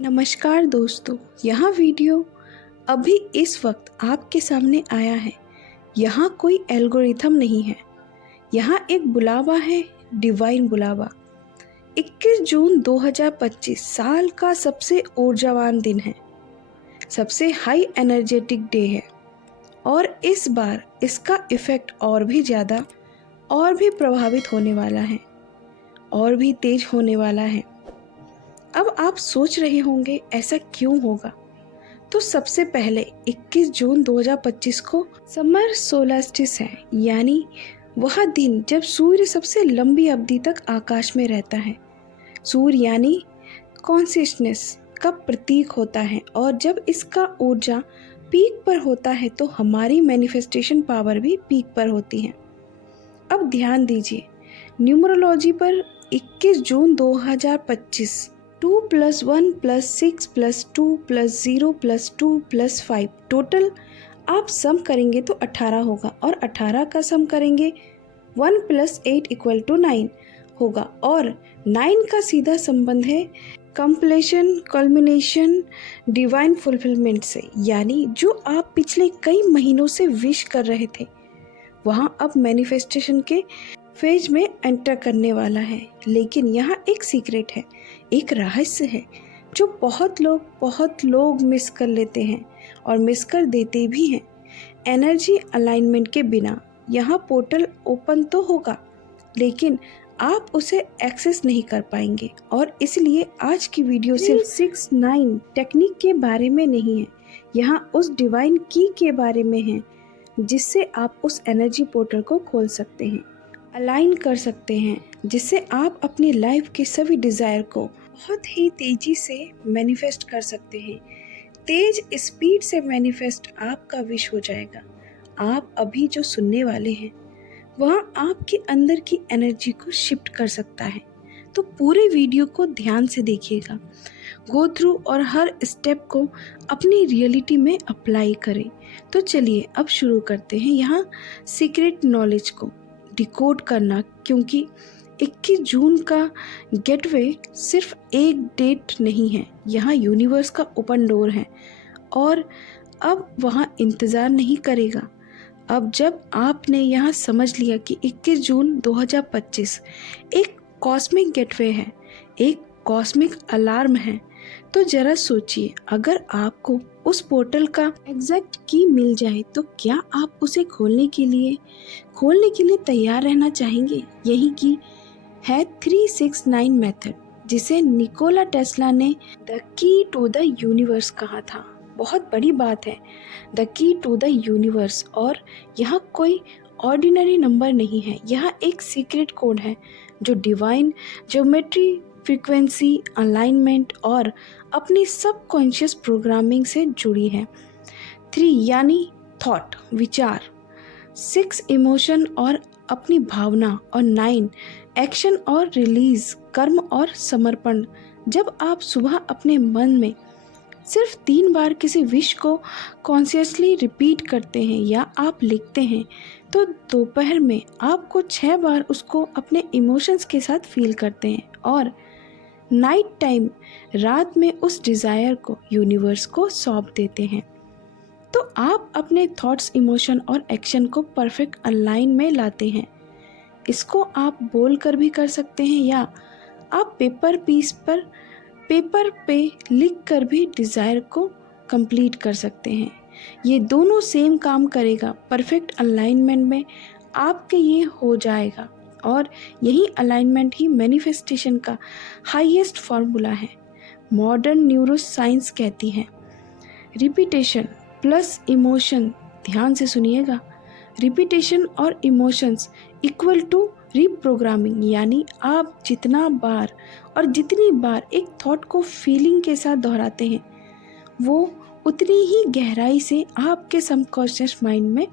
नमस्कार दोस्तों, यहाँ वीडियो अभी इस वक्त आपके सामने आया है। यहाँ कोई एल्गोरिथम नहीं है, यहाँ एक बुलावा है, डिवाइन बुलावा। 21 जून 2025 साल का सबसे ऊर्जावान दिन है, सबसे हाई एनर्जेटिक डे है और इस बार इसका इफ़ेक्ट और भी ज़्यादा और भी प्रभावित होने वाला है और भी तेज होने वाला है। अब आप सोच रहे होंगे ऐसा क्यों होगा। तो सबसे पहले 21 जून 2025 को समर सोलास्टिस है, यानी वह दिन जब सूर्य सबसे लंबी अवधि तक आकाश में रहता है। सूर्य यानी कॉन्शियसनेस का प्रतीक होता है और जब इसका ऊर्जा पीक पर होता है तो हमारी मैनिफेस्टेशन पावर भी पीक पर होती है। अब ध्यान दीजिए, न्यूमरोलॉजी पर 21 जून 2025 2 + 1 + 6 + 2 + 0 + 2 + 5 टोटल आप सम करेंगे तो 18 होगा और 18 का सम करेंगे 1 + 8 = 9 होगा और 9 का सीधा संबंध है कंप्लीशन, कल्मिनेशन, डिवाइन फुलफिलमेंट से। यानी जो आप पिछले कई महीनों से विश कर रहे थे वहाँ अब मैनिफेस्टेशन के फेज में एंटर करने वाला है। लेकिन यहाँ एक सीक्रेट है, एक रहस्य है जो बहुत लोग मिस कर लेते हैं और मिस कर देते भी हैं। एनर्जी अलाइनमेंट के बिना यहाँ पोर्टल ओपन तो होगा लेकिन आप उसे एक्सेस नहीं कर पाएंगे और इसलिए आज की वीडियो सिर्फ 369 टेक्निक के बारे में नहीं है, यहाँ उस डिवाइन की के बारे में है जिससे आप उस एनर्जी पोर्टल को खोल सकते हैं, अलाइन कर सकते हैं, जिससे आप अपनी लाइफ के सभी डिज़ायर को बहुत ही तेज़ी से मैनिफेस्ट कर सकते हैं। तेज स्पीड से मैनिफेस्ट आपका विश हो जाएगा। आप अभी जो सुनने वाले हैं वह आपके अंदर की एनर्जी को शिफ्ट कर सकता है। तो पूरे वीडियो को ध्यान से देखिएगा, गो थ्रू और हर स्टेप को अपनी रियलिटी में अप्लाई करें। तो चलिए अब शुरू करते हैं यहाँ सीक्रेट नॉलेज को डिकोड करना, क्योंकि 21 जून का गेटवे सिर्फ एक डेट नहीं है, यहाँ यूनिवर्स का ओपन डोर है और अब वहाँ इंतज़ार नहीं करेगा। अब जब आपने यहाँ समझ लिया कि 21 जून 2025 एक कॉस्मिक गेटवे है, एक कॉस्मिक अलार्म है, तो ज़रा सोचिए, अगर आपको उस पोर्टल का एग्जैक्ट की मिल जाए तो क्या आप उसे खोलने के लिए तैयार रहना चाहेंगे। यही की है 369 मेथड, जिसे निकोला टेस्ला ने the key to the universe कहा था। बहुत बड़ी बात है, the key to the universe. और यहाँ कोई ऑर्डिनरी नंबर नहीं है, यहाँ एक सीक्रेट कोड है जो डिवाइन ज्योमेट्री, फ्रीक्वेंसी, अलाइनमेंट और अपनी सबकॉन्शियस प्रोग्रामिंग से जुड़ी है। 3 यानी थॉट, विचार, 6 इमोशन और अपनी भावना और 9 एक्शन और रिलीज, कर्म और समर्पण। जब आप सुबह अपने मन में सिर्फ 3 बार किसी विश को कॉन्शियसली रिपीट करते हैं या आप लिखते हैं तो दोपहर में आपको 6 बार उसको अपने इमोशंस के साथ फील करते हैं और नाइट टाइम, रात में उस डिज़ायर को यूनिवर्स को सौंप देते हैं। तो आप अपने थॉट्स, इमोशन और एक्शन को परफेक्ट अलाइन में लाते हैं। इसको आप बोल कर भी कर सकते हैं या आप पेपर पे लिख कर भी डिज़ायर को कंप्लीट कर सकते हैं। ये दोनों सेम काम करेगा। परफेक्ट अलाइनमेंट में आपके ये हो जाएगा और यही अलाइनमेंट ही मैनिफेस्टेशन का हाईएस्ट फॉर्मूला है। मॉडर्न न्यूरो साइंस कहती है रिपीटेशन प्लस इमोशन, ध्यान से सुनिएगा, रिपीटेशन और इमोशंस इक्वल टू रीप्रोग्रामिंग। यानी आप जितना बार और जितनी बार एक थॉट को फीलिंग के साथ दोहराते हैं वो उतनी ही गहराई से आपके सबकॉन्शियस माइंड में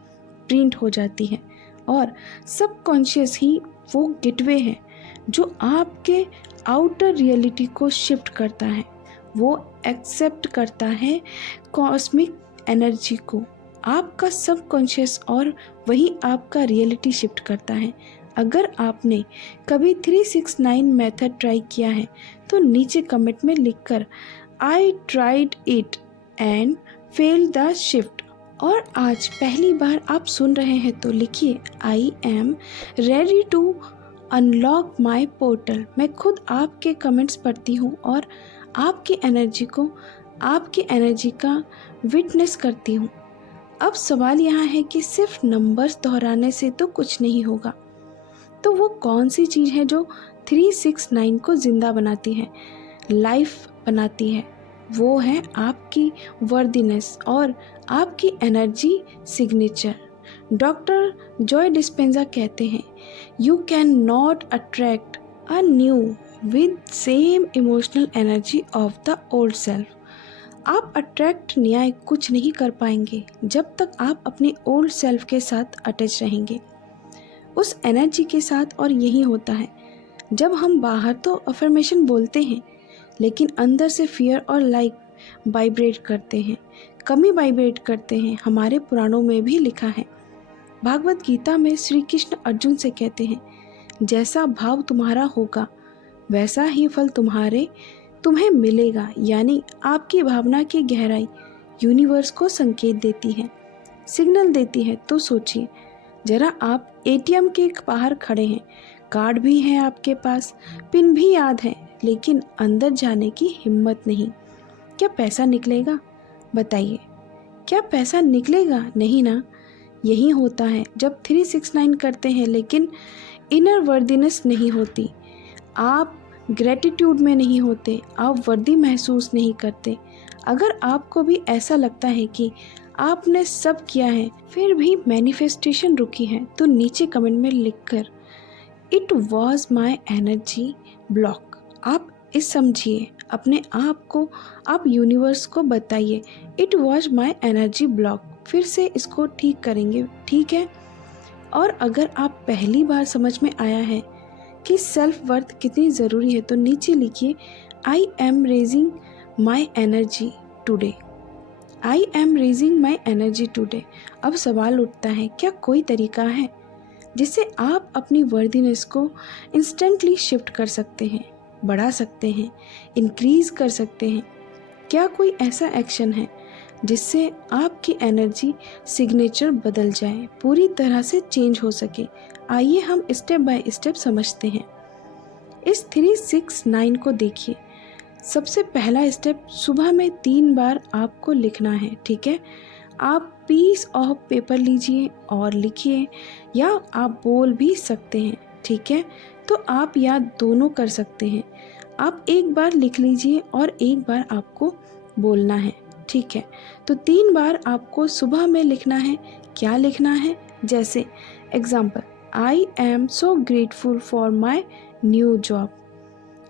प्रिंट हो जाती है और सबकॉन्शियस ही वो गेटवे है जो आपके आउटर रियलिटी को शिफ्ट करता है। वो एक्सेप्ट करता है कॉस्मिक एनर्जी को, आपका सबकॉन्शियस, और वही आपका रियलिटी शिफ्ट करता है। अगर आपने कभी 369 मेथड ट्राई किया है तो नीचे कमेंट में लिखकर I tried it and fail the shift. और आज पहली बार आप सुन रहे हैं तो लिखिए I am ready to unlock my portal. मैं खुद आपके कमेंट्स पढ़ती हूँ और आपकी एनर्जी का विटनेस करती हूँ। अब सवाल यहाँ है कि सिर्फ नंबर्स दोहराने से तो कुछ नहीं होगा, तो वो कौन सी चीज़ है जो 369 को ज़िंदा बनाती है, लाइफ बनाती है? वो है आपकी वर्दीनेस और आपकी energy signature. Doctor Joy Dispenza कहते हैं, you can not attract a new with same emotional energy of the old self. आप अट्रैक्ट न्याय कुछ नहीं कर पाएंगे जब तक आप अपने ओल्ड सेल्फ के साथ अटैच रहेंगे, उस एनर्जी के साथ। और यही होता है जब हम बाहर तो अफर्मेशन बोलते हैं लेकिन अंदर से फियर और लाइक वाइब्रेट करते हैं, कमी वाइब्रेट करते हैं। हमारे पुराणों में भी लिखा है, भागवत गीता में श्री कृष्ण अर्जुन से कहते हैं, जैसा भाव तुम्हारा होगा वैसा ही फल तुम्हें मिलेगा। यानी आपकी भावना की गहराई यूनिवर्स को संकेत देती है, सिग्नल देती है। तो सोचिए जरा, आप एटीएम के बाहर खड़े हैं, कार्ड भी है आपके पास, पिन भी याद है, लेकिन अंदर जाने की हिम्मत नहीं। क्या पैसा निकलेगा? बताइए, क्या पैसा निकलेगा? नहीं ना। यही होता है जब 369 करते हैं लेकिन इनर वर्दीनेस नहीं होती, आप ग्रेटिट्यूड में नहीं होते, आप वर्दी महसूस नहीं करते। अगर आपको भी ऐसा लगता है कि आपने सब किया है फिर भी मैनिफेस्टेशन रुकी है, तो नीचे कमेंट में लिखकर it was my energy block आप इस समझिए अपने आप को, आप यूनिवर्स को बताइए it was my energy block. फिर से इसको ठीक करेंगे, ठीक है? और अगर आप पहली बार समझ में आया है कि सेल्फ वर्थ कितनी ज़रूरी है तो नीचे लिखिए I M raising my energy today. I am raising my energy today. अब सवाल उठता है, क्या कोई तरीका है जिससे आप अपनी वर्दीनेस को इंस्टेंटली शिफ्ट कर सकते हैं, बढ़ा सकते हैं, इंक्रीज कर सकते हैं? क्या कोई ऐसा एक्शन है जिससे आपकी एनर्जी सिग्नेचर बदल जाए, पूरी तरह से चेंज हो सके? आइए हम स्टेप बाय स्टेप समझते हैं। इस 369 को देखिए। सबसे पहला स्टेप, सुबह में 3 बार आपको लिखना है, ठीक है? आप पीस ऑफ पेपर लीजिए और लिखिए, या आप बोल भी सकते हैं, ठीक है? तो आप या दोनों कर सकते हैं। आप एक बार लिख लीजिए और एक बार आपको बोलना है, ठीक है? तो 3 बार आपको सुबह में लिखना है। क्या लिखना है? जैसे example, I am so grateful for my new job.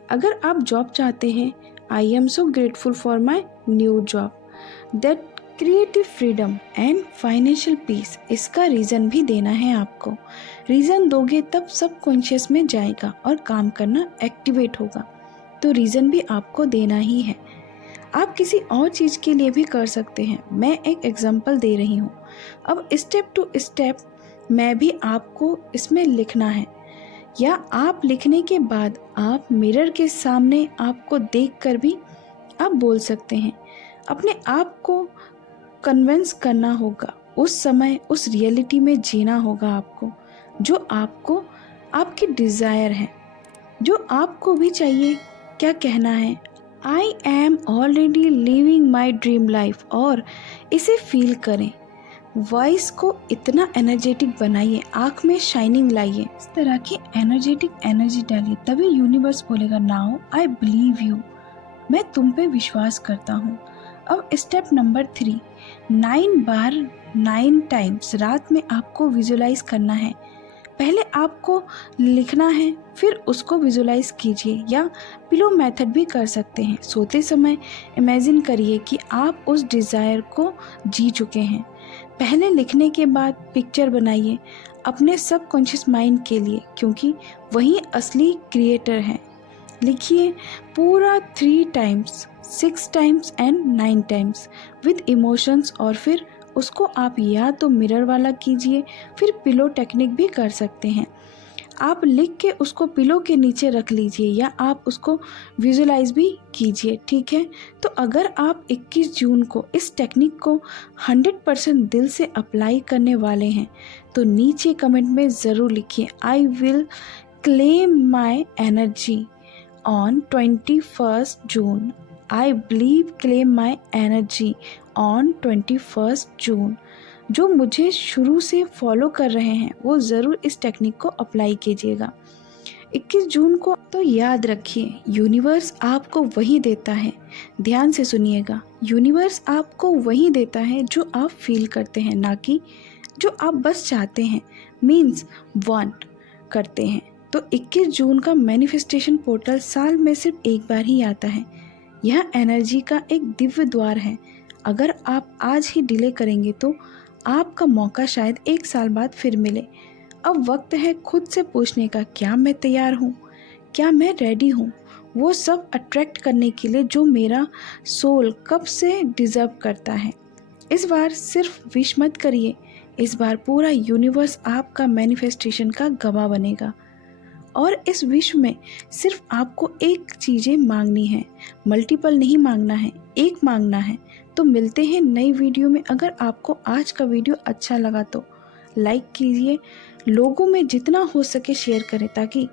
अगर आप जॉब चाहते हैं, I am so grateful for my new job that creative freedom and financial peace. इसका रीज़न भी देना है आपको। रीज़न दोगे तब सब कॉन्शियस में जाएगा और काम करना एक्टिवेट होगा, तो रीज़न भी आपको देना ही है। आप किसी और चीज़ के लिए भी कर सकते हैं, मैं एक एग्जांपल दे रही हूँ। अब स्टेप टू स्टेप मैं भी आपको इसमें लिखना है, या आप लिखने के बाद आप मिरर के सामने आपको देखकर भी आप बोल सकते हैं। अपने आप को कन्विंस करना होगा, उस समय उस रियलिटी में जीना होगा आपको, जो आपको आपकी डिज़ायर है, जो आपको भी चाहिए। क्या कहना है? I am already living my dream life. और इसे फील करें, वॉइस को इतना एनर्जेटिक बनाइए, आँख में शाइनिंग लाइए, इस तरह की एनर्जेटिक एनर्जी डालिए, तभी यूनिवर्स बोलेगा नाउ आई बिलीव यू, मैं तुम पे विश्वास करता हूँ। अब स्टेप नंबर 3, 9 बार 9 टाइम्स रात में आपको विजुलाइज करना है। पहले आपको लिखना है, फिर उसको विजुलाइज कीजिए, या पिलो मेथड भी कर सकते हैं। सोते समय इमेजिन करिए कि आप उस डिज़ायर को जी चुके हैं। पहले लिखने के बाद पिक्चर बनाइए अपने सबकॉन्शियस माइंड के लिए, क्योंकि वही असली क्रिएटर है। लिखिए पूरा 3 times, 6 times and 9 times with emotions, और फिर उसको आप या तो मिरर वाला कीजिए, फिर पिलो टेक्निक भी कर सकते हैं। आप लिख के उसको पिलो के नीचे रख लीजिए या आप उसको विजुलाइज भी कीजिए, ठीक है। तो अगर आप 21 जून को इस टेक्निक को 100% दिल से अप्लाई करने वाले हैं तो नीचे कमेंट में ज़रूर लिखिए, I will claim my energy on 21 June. I believe claim my energy on 21 जून। जो मुझे शुरू से फॉलो कर रहे हैं वो ज़रूर इस टेक्निक को अप्लाई कीजिएगा 21 जून को। तो याद रखिए, यूनिवर्स आपको वही देता है, ध्यान से सुनिएगा, यूनिवर्स आपको वही देता है जो आप फील करते हैं, ना कि जो आप बस चाहते हैं, मीन्स वांट करते हैं। तो 21 जून का मैनिफेस्टेशन पोर्टल साल में सिर्फ एक बार ही आता है। यह एनर्जी का एक दिव्य द्वार है। अगर आप आज ही डिले करेंगे तो आपका मौका शायद 1 साल बाद फिर मिले। अब वक्त है खुद से पूछने का, क्या मैं तैयार हूँ, क्या मैं रेडी हूँ वो सब अट्रैक्ट करने के लिए जो मेरा सोल कब से डिज़र्व करता है। इस बार सिर्फ विश मत करिए, इस बार पूरा यूनिवर्स आपका मैनिफेस्टेशन का गवाह बनेगा। और इस विश्व में सिर्फ आपको एक चीज़ें मांगनी है, मल्टीपल नहीं मांगना है, एक मांगना है। तो मिलते हैं नई वीडियो में। अगर आपको आज का वीडियो अच्छा लगा तो लाइक कीजिए, लोगों में जितना हो सके शेयर करें ताकि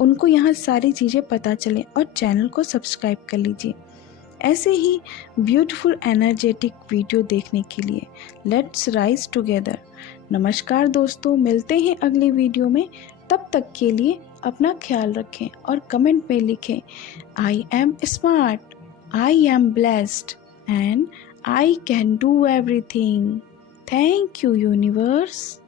उनको यहाँ सारी चीज़ें पता चले, और चैनल को सब्सक्राइब कर लीजिए ऐसे ही ब्यूटीफुल एनर्जेटिक वीडियो देखने के लिए। Let's rise together. नमस्कार दोस्तों, मिलते हैं अगली वीडियो में। तब तक के लिए अपना ख्याल रखें और कमेंट में लिखें, I am smart, I am blessed and I can do everything. Thank you universe.